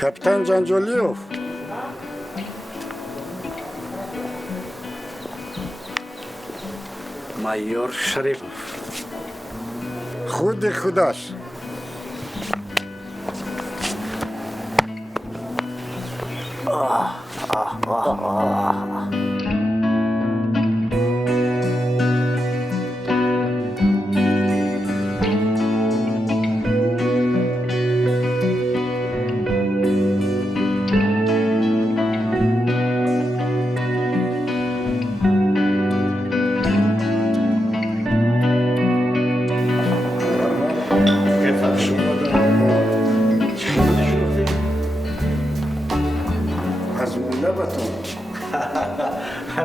کاپیتان جانجولیوف майор Шарипов. خود خداش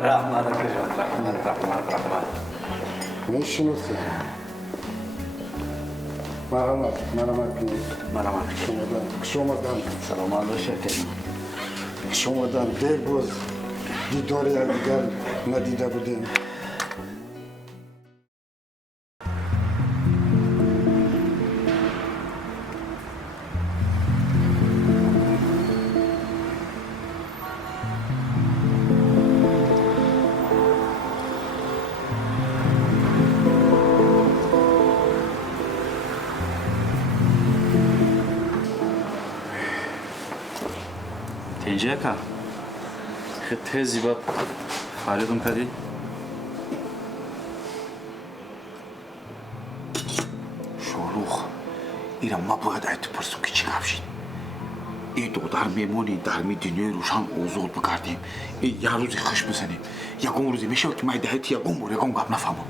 رحمت کجان رحمت میشنوسی مرحمت کنید شمادن سلام علیکم شمادن دیر بود دیدار دیگر ندیده بودیم Тенджека, хитэ зибат фаридум кади. شاروخ ایران ما باید اتپرسیم که چی کفشید ای دو در میمونی در میدینه روشن اوزود بکردیم ای یه روزی خش بزنیم یکم روزی میشه که ما دهیتی یکم گپ نفهمم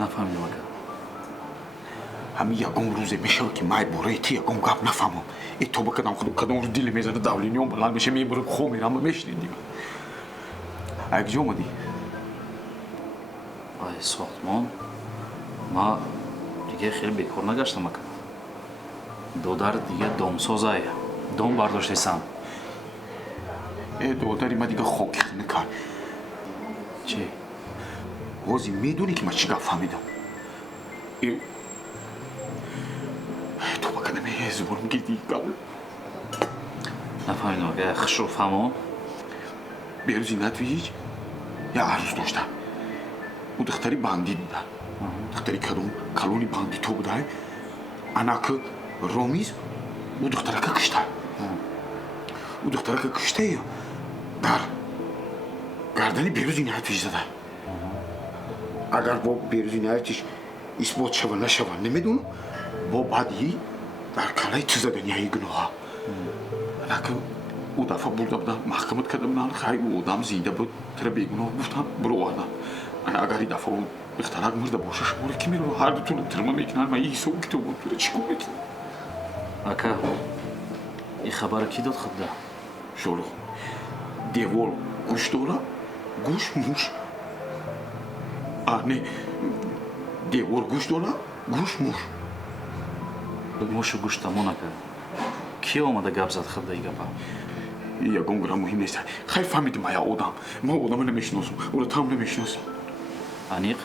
نفهمیدم اکا همین یکم روزی میشه که ما بوریتی یکم گپ نفهمم ای تو بکدم خودم کدام رو دیل میزنه دولینیون بلند میشه میبرم خو میرم و میشنیدیم اگه جو اومدی ай сохтмон ма диге хеле бекор нагаштам ака додар диге домсозай дом бардоштесам ای دوداری ما دیگه خوکی نکار چی روزی میدونی که من چی گپ فهمیدم ای تو بکدم یه زبونم گیدی قبل نفهمیدم اکا خشو فهمو بیروزی ندویج یا عروض داشتم او دختری باندی بوده دختری کدوم کلونی باندی تو بوده انا که رومیز او دختره که کشته او دختره که کشته در گردنی بیروزی نهایتش زده اگر با بیروزی نهایتش اثبات شوه نشوه نمیدونم با بعدی در کلای تو زدنی های گناه انا که او دفعه بودم محکمت کردم نه خیلی او آدم زنده بود تر بیگناه بودم برو آدم انا اگر این دفعه اختلاق مرده باشه شما کی میرو هر دوتون ترما میکنن من این سوق تو بود چیکار میکنی اکا این خبر کی داد خدا شورو دیوار گوش داره گوش موش نه دیوار گوش داره گوش موش موشو گوش тамон ака کی اومده گپ زد خدا ای گپا یکم گرام مهم نیست خیلی فهمیدم ما آدم نمیشناسم او رو تام نمیشناسم انیق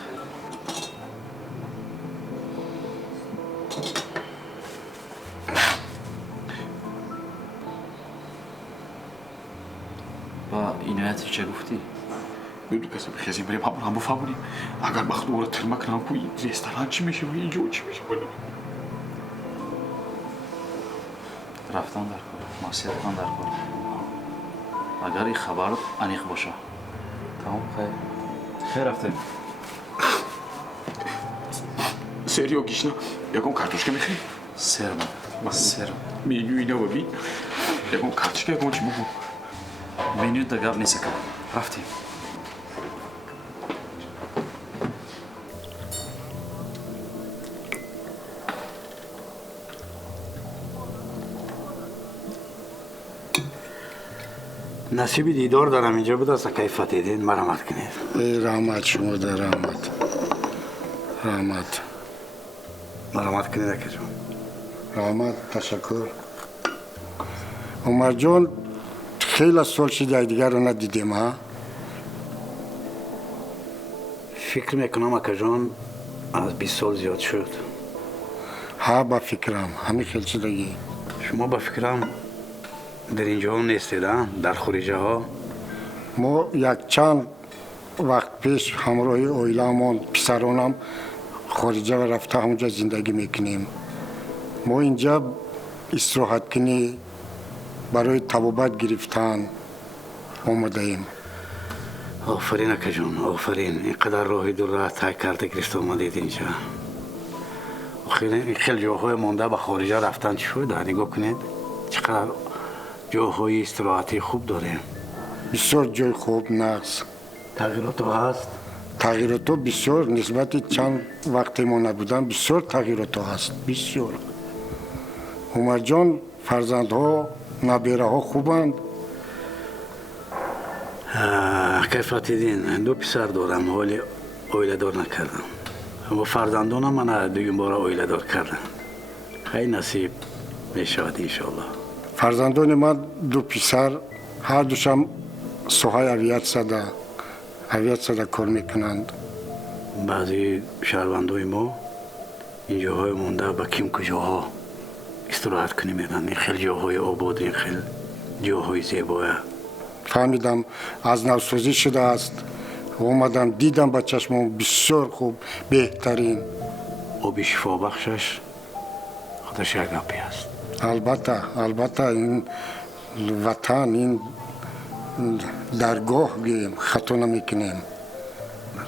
با اینایت چه گفتی؟ بدو کسی بخیزیم بریم هم بفهمونیم اگر بخت او رو ترما کنم کوی رستوران چی میشه و اینجا چی میشه رفتن در کار معصیتان در کار اگر این خبر انیق باشه تمام خیر رفتیم سریو گیشنا یکم کارتوشکه میخوایی؟ سرم مینو اینا و بین یکم کارتوشکه یکم چی بگو меню да гап нест ака рафтем نصیب دیدار دارم اینجا بود از کیفت دیدین مرحمت کنید رحمت شما در رحمت مرحمت کنید اکا جان رحمت تشکر عمر جان خیلی سال شده دیگر رو ندیدیم ها فکر میکنم اکا جان از 20 سال زیاد شد ها با فکرم همین خیلی چیزایی. شما با فکرم در اینجا نیستید ها؟ در خارجه ها؟ ما یک چند وقت پیش همراه اویلامون پسرانم خارجه و رفته همونجا زندگی میکنیم. ما اینجا استراحت کنی برای طبابت گرفتن آمده ایم. آفرین اکا جون، آفرین. اینقدر راهی دور را طی کرده گرفت آمدید اینجا. خیلی جاهای مونده به خارجه رفتن چی شده؟ نگاه کنید چقدر جاهای استراحتی خوب داریم. بسیار جای خوب نقص. تغییرات هست؟ تغییرات بسیار نسبت چند وقتی ما نبودن بسیار تغییرات هست. بسیار. عمر جان فرزندها نبیره ها خوبند. کیفیت دین دو پسر دارم ولی اویله دار نکردم. اما فرزندانم من دویم بار اویله دار کردم. خیلی نصیب میشود انشالله. فرزندان من دو پسر هر دوشم سوهای اویت زده کار میکنند. بعضی شهروندای ما این جاهای مونده با کم کجاها استراحت کنی میرن. این خیلی جاهای آباد، این خیلی جاهای زیبایه. فهمیدم از نوسازی شده است. اومدم دیدم با چشمم بسیار خوب بهترین. آب شفا بخشش خودش یک گپی است. البته این وطن این درگاه گیم خطا نمیکنیم.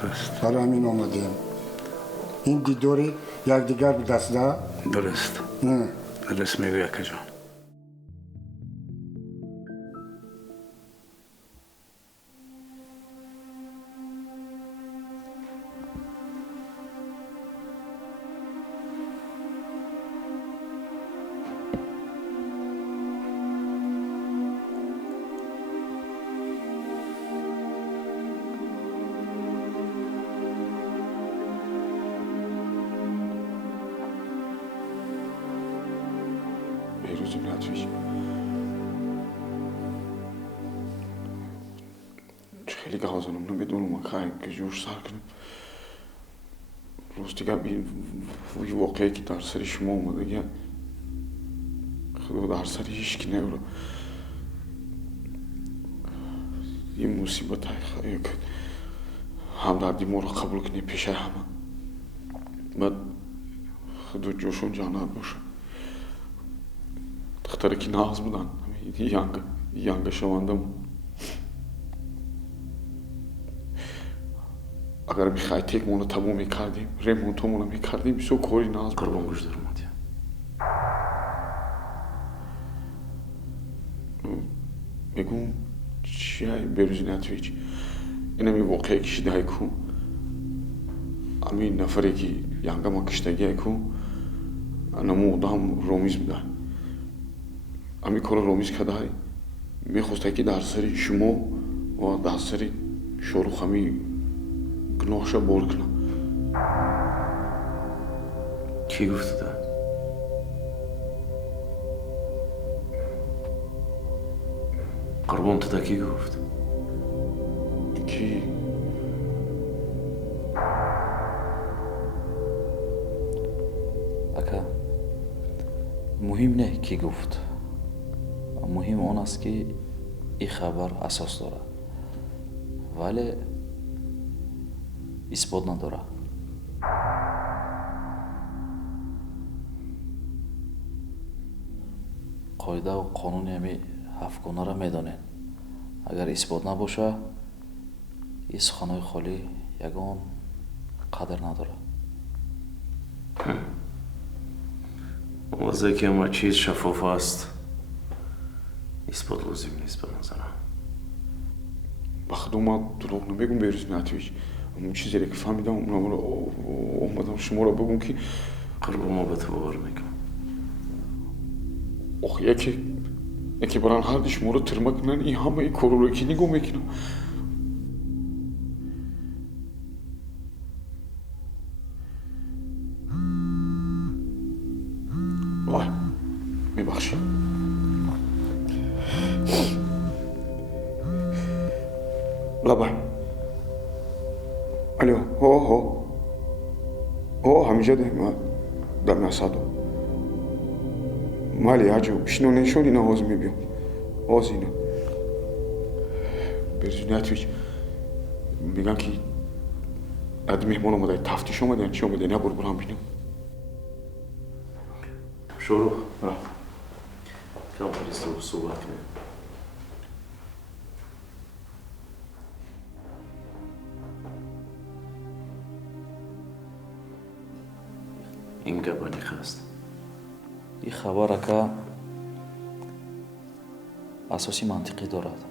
درست. برای همین آمدیم. این دیداری یکدیگر به دست ده. درست. درست میگوی اکا جان. بهروز لطفیش خیلی گازانم بدون مکان که جور سر کنم روز دیگه این واقعی که در سر شما اومده گه خدا در سر هیچ کی نمیره. این مصیبت های که همدردی ما رو قبول کنی پیش همه بعد خدا جوشون جانب باشه. دختری که ناز بودن یانگ شواندم. اگر میخوای تکمون رو تموم میکردیم ریمونتمون رو میکردیم بسیار کاری ناز بود. قربان گوش دارم میگم چیه بروزی نتویچ این همی واقعی کشیده های کن همین نفری که یانگا ما کشتگی های کن نمو دام رومیز بوده. همین کار رومیز کرده های میخواسته که در سر شما و در سر شروع همین گناهشا بار کنم. کی گفته ده؟ قربان تو ده کی گفت؟ کی؟ اکا مهم نه کی گفت. مهم آن است که این خبر اساس داره ولی اثبات نداره. قاعده و قانون همی هفتگانه را میدانین. اگر اثبات نباشه این سخنهای خالی یگان قدر نداره. واضحه که همه چیز شفاف است. اثبات لازم نیست به نظرم. بخدا ما دروغ نمیگم بروز نتویچ اون چیزی که فهمیدم اومدم شما را بگم که قربان ما به تو باور میکنم. اوه یکی بران هر شما رو ترمه کنن این همه ای کارو رو که نگاه میکنم. وای میبخشی لبا الو هو همینجا ده ما در نسادو مالی عجب بشنو نشون اینا آز میبیم آز اینا برزی نتویج میگن که اد مهمان اومده تفتیش اومدن چی اومده نه برو هم بینم شروع کم خریسته و صحبت کنیم این گبانی خست این خبره که اساسی منطقی دارد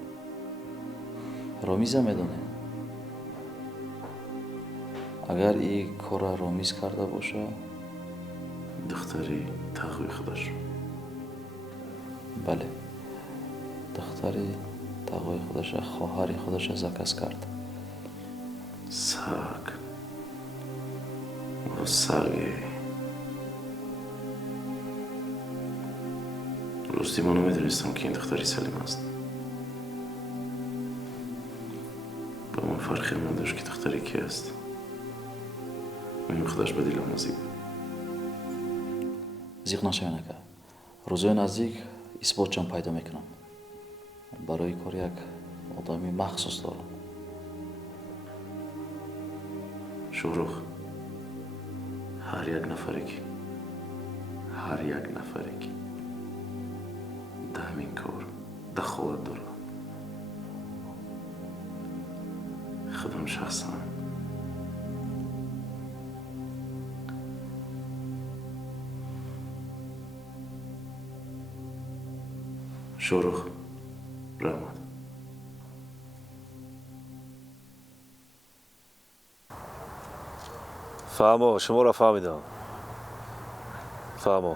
رامیز هم میدونه اگر این کار رامیز کرده باشه دختری تقوی خودش بله دختری تقوی خودش خواهری خودش زکس کرد سگ و سگی راستی من نمیدونستم که این دختری سلیم است با من فرقی من داشت که دختری کی است من خودش به دیلم نزدیک زیغ نشوی نکه روزای نزدیک اثبات جان پیدا میکنم برای کار یک آدمی مخصوص دارم شوروخ هر یک نفری که ده همین کار ده خواهد داره خودم شخصا شوروخ رحمت فهمو شما را فهمیدم فهمو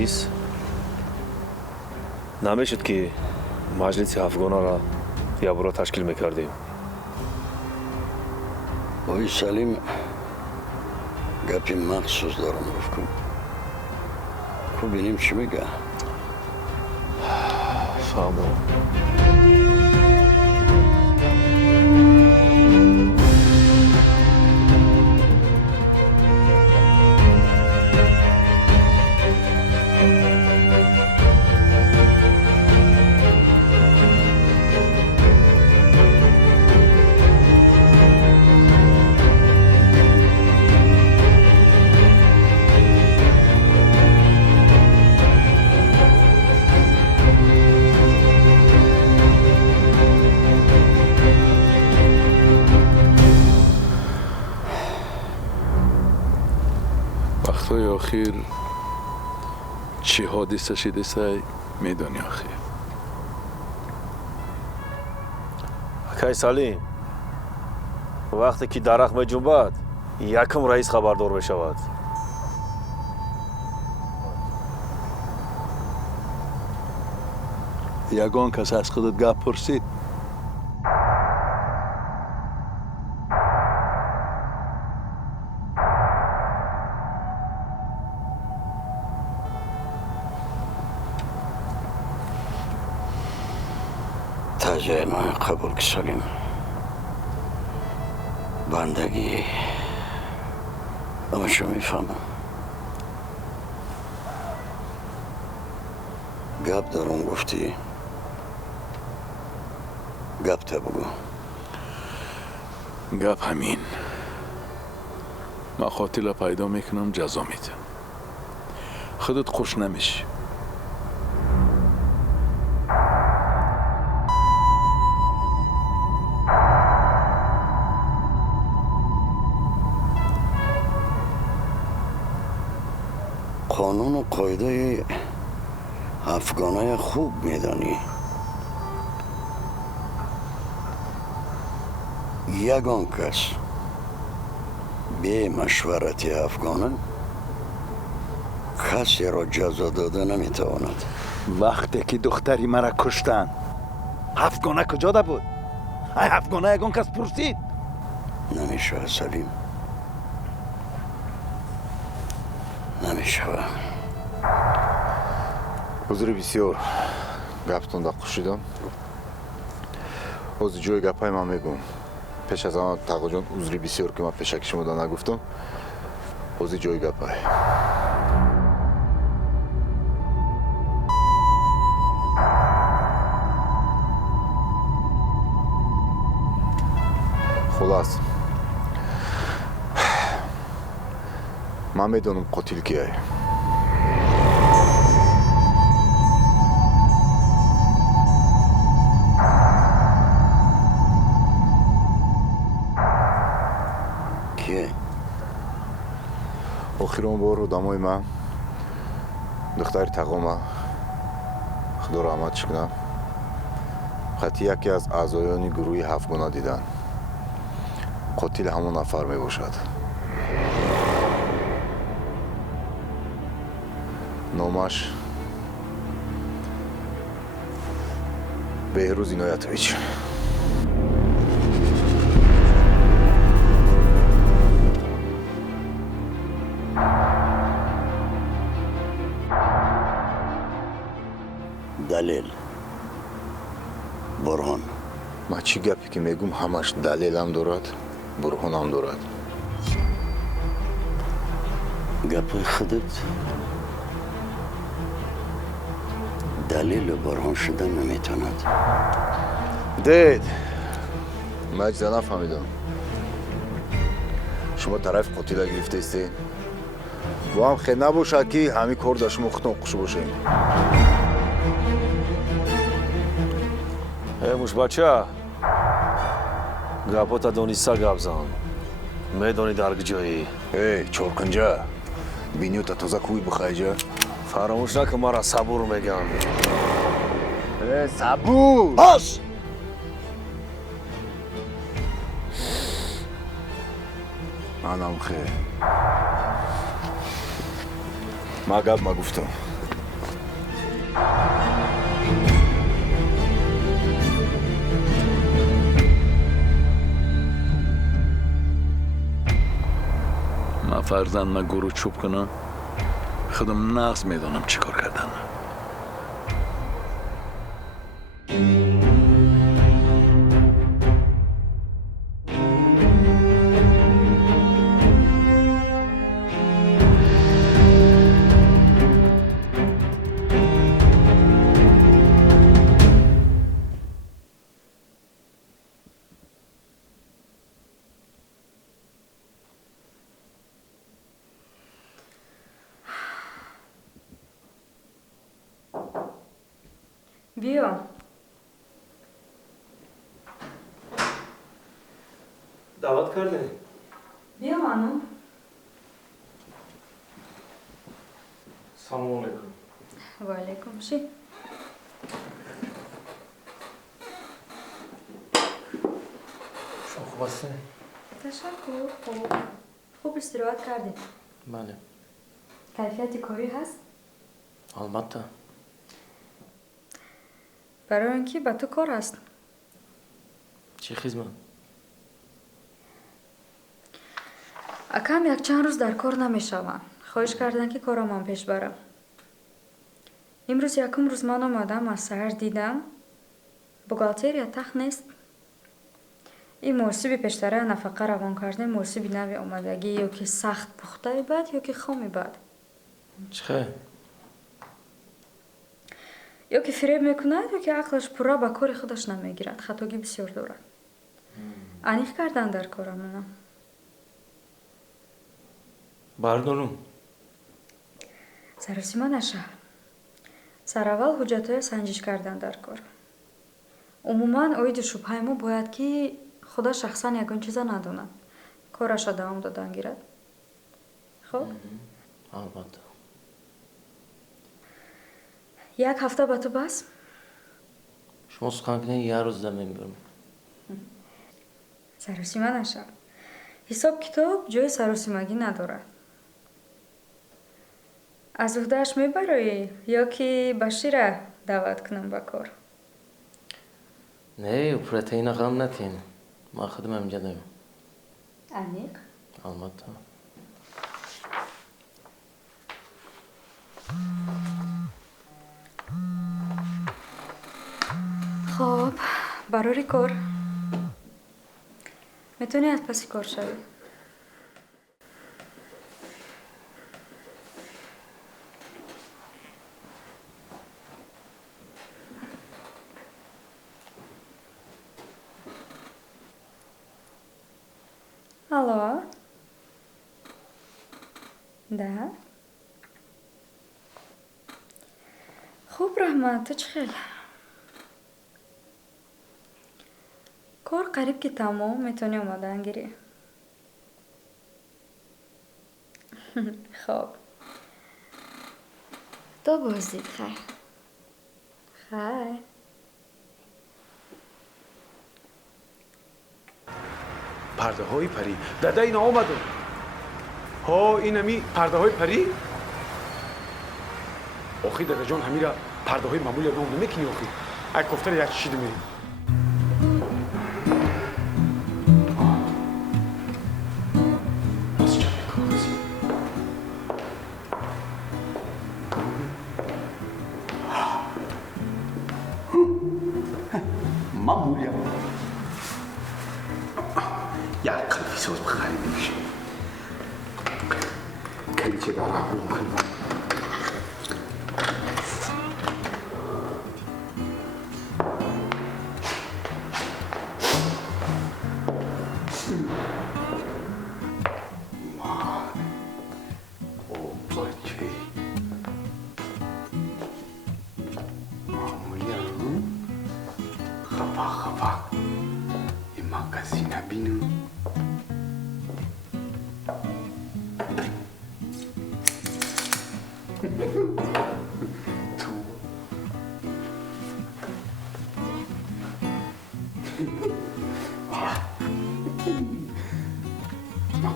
رئیس نمیشد که مجلس افغان را یا برو تشکیل میکردیم آقای سلیم گپی مخصوص دارم گفتم خب ببینیم چی میگه فهمو وقتای آخر چی حادثه شده سای میدانی آخر اکای سلیم وقتی که درخت می جنبد یکم رئیس خبردار می شود یگان کس از خودت گپ پرسید تجه من قبول که سلیم بندگی اما شو میفهمم گپ دارم گفتی گپ تا بگو گپ همین من قاتل پیدا میکنم جزا میدم خودت خوش نمیشی قانون و قاعده افغانای خوب میدانی یگان کس به مشورت افغانه کسی را جزا داده نمیتواند. وقتی که دختری مرا کشتن افغانه کجا ده بود؟ ای افغانه یگان کس پرسید؟ نمیشه سلیم، نمیشه. ҳузури бисёр гаптонда хушидам. ҳозир ҷои гапҳои ман мегӯм. пеш аз ан тағоҷон узри бисёр ки ман пешаки шумода нагуфтам. ҳозир ҷои гапай. хулас ман медонам қотил кияй. охирон бор одамои ман духтари тағома худо раҳматш кунад хати яке аз аъзоёни гурӯҳи ҳафтгона дидан. қотил ҳамон нафар мебошад. номаш беҳрӯз иноятович. دلیل برهان. ман чӣ гапе ки мегӯм ҳамаш далелам дорад, бурҳонам дорад. گپی خودت دلیل برهان شده نمیتواند. дед ман чиза нафаҳмидам. шумо тарафи қотила гирифтаистед. бо ҳам хел набошад ки ҳамин кор дар шумо хутон хуш бошем. мушбача гапота дониста гап зан. медонӣ дар куҷоӣ? чорқинҷа бинёта тоза кӯи бихайҷа. фаромӯш накун, мара сабур мегам. сабур باز манам хе ман гап магуфтам. من فرزند من گروه چوب کنم خودم نقص میدانم چی کار کردن. بیا دعوت کردین؟ بیا منو. سلام علیکم. و علیکم شی. شما خوب هستین؟ تشکر. خوب استراحت کردیم. بله. کیفیت کاری هست؟ البته. برای اینکه با تو کار است. چی خدمت؟ اکم یک چند روز در کار نمیشوم. خواهش کردن که کارم پیش برم. امروز یکم روز من آمدم از سحر دیدم بوغالتریا تخت نیست. این موسیبی پیشتره نفقه روان کرده موسیبی نوی آمدگی یا که سخت پخته بد یا که خامی بد. چه؟ یا که فریب میکند یا که عقلش پورا با کار خودش نمیگیرد. خطاگی بسیار دارد. انیق کردن در کارم منم. بردارم. سرسیما نشه. سر اول حجتهای سنجش کردن در کار. عموما اوید شبه ما باید که خدا شخصا یکان چیزا نداند. کارش را دوام دادن گیرد. خب؟ البته. یک هفته با تو بس؟ شما سخن کنید یه روز دم میبرم. سرسیما نشه. حساب کتاب جای سراسیمگی نداره. از عهده‌اش میبری یا که بشیره دعوت کنم به کار؟ نه پروتئین غم نتین. ما خودم اینجا دارم. انیق؟ البته. خب برای کار میتونی از پس کار شوی. الو ده خوب رحمت تو چه خیلی کار قریب که تمام میتونی اومدن گیری. خب تو بازدید خیر خیر. پرده های پری دادا اینا آمدن. ها اینمی پرده های پری؟ آخی دادا جان همین را پرده های معمولی رو نمیکنی آخی. ای کفتر یک چیزی میریم. معمولیه. یک قلبی سوز بخری میشه. کلیچه داره بکنم.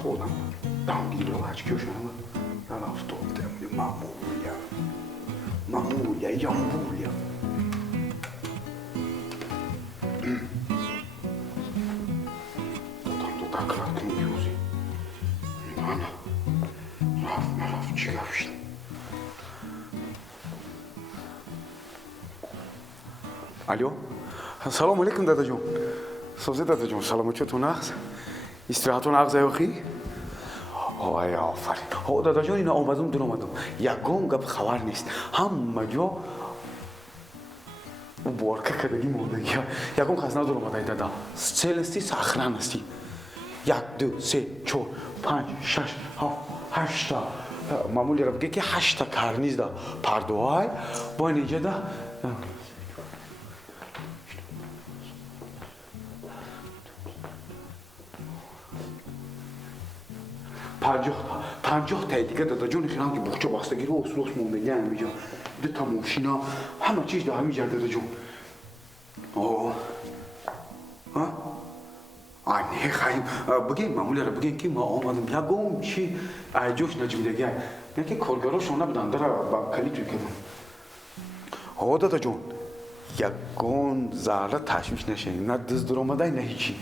خودم دانگیره و هچکیو شنم رفتم معمولیه یامبولیه دادم تو تکرار کنی یوزی نه رفت چی گفشین الو سلام علیکم دادا جون سوزی دادا جون سلامتیتون هست استراحتون اغزه اخی؟ آی آفرین دادا جان اینا آمدم دور آمدم یکم گپ خبر نیست همه جا بارکه کدگی مونده یکم خزنه دور آمده دادا سل استی سخرن استی 1 2 3 4 5 6 7 8 تا معمولی را بگه که 8 تا کرنیز دا پردوهای با اینجا دا 50 تا دیگه دادا جون خیلی که بخچه باستگی رو اصلوس موندگی هم میجا 2 تا ماشینا همه چیز دا همیجا دادا جون نه خیلی بگیم معمولی را بگیم که ما آمدم یکم چی ایجوش نجمیدگی نه که کارگارا شونه بدن داره با کلی توی کدون دادا جون یکم ذره تشویش نشه نه دست در آمده نه هیچی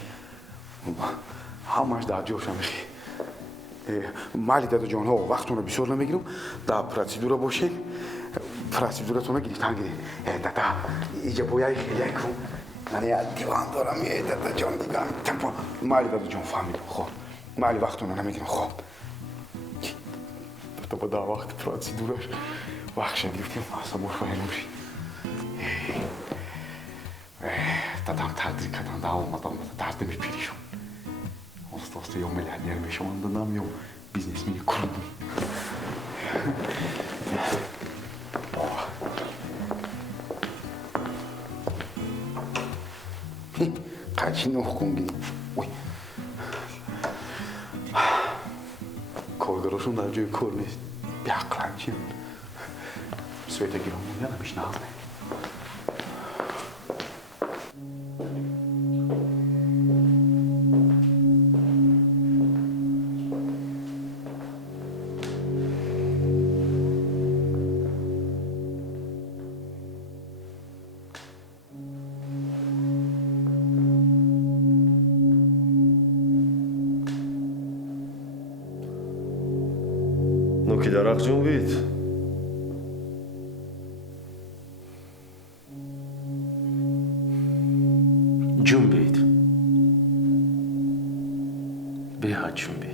همش در جوش هم میخی مالی دادا جان ها وقتون رو بسیار نمیگیرم در پروسیدور باشین پروسیدورتون رو گریفتن گیرین دادا اینجا باید خیلی کن من یه دیوان دارم یه دادا جان دیگم تمپا مالی دادا جان فهمیدم خب مالی وقتون رو نمیگیرم خب دادا با در وقت پروسیدورش وقتش گرفتیم اصلا فهمیدم شید دادم تدریک کردن در آمدم درد میپیریشون Остался я миллионер, еще он додам, я бизнесмен крупный. Качину хунги. Ой. Кольгарошун дар ҷои кор нест. Бяқранчин. Света гиромон яна мишнавне. نوکی درخت جنبید. جنبید. به حد جنبید.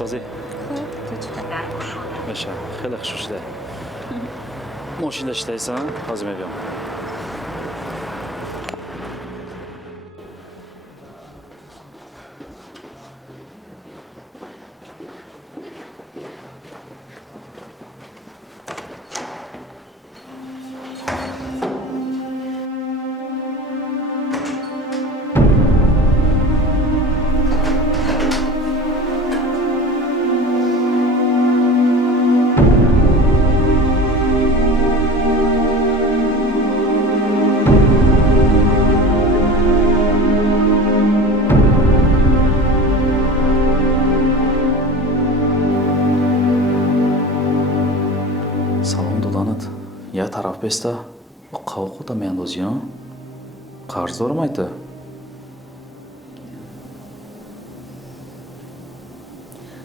سازی باشه خیلی خوش شده ماشین داشته ایسان حاضر میبیم یه طرف بسته و قاوقو تا میاندازی ها قرض دارم ایتا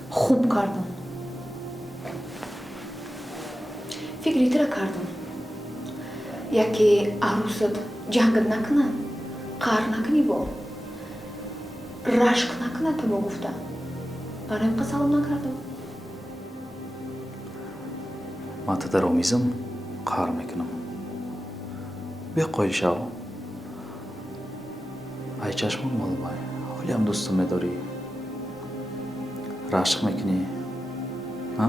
خوب کردم فکری تر کردم یکی عروست جنگت نکنه قهر نکنی با رشک نکنه تا با گفتم برای اینقدر سلام نکردم من تا در آمیزم قهر میکنم بیا قایل شو ای چشمون مال بای حالی هم دوستم میداری рашқ мекунӣ? А?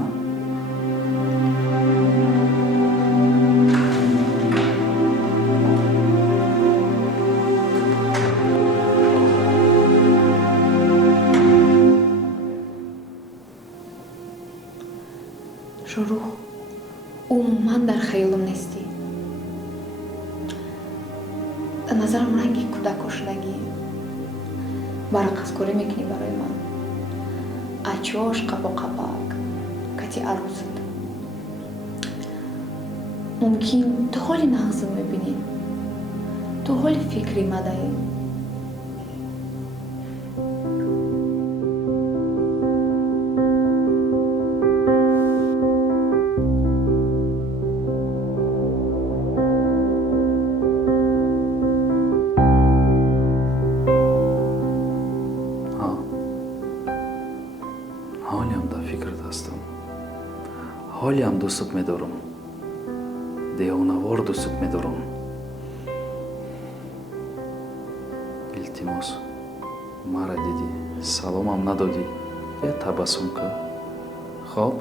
шурух умуман дар хаёлам нестӣ. ба назарам ранги кӯдакошудагӣ барақаскорӣ мекунӣ барои ман. ачош қабоқабак кати арӯсат. мумкин ту ҳоли нағзм мебинӣ, ту ҳоли фикри мадаӣ. ҳолиам дар фикрат ҳастам. ҳолиам дӯстат медорам. девонавор дӯстат медорам. илтимос, мара дидӣ, саломам надодӣ, я табассум кар. хоб?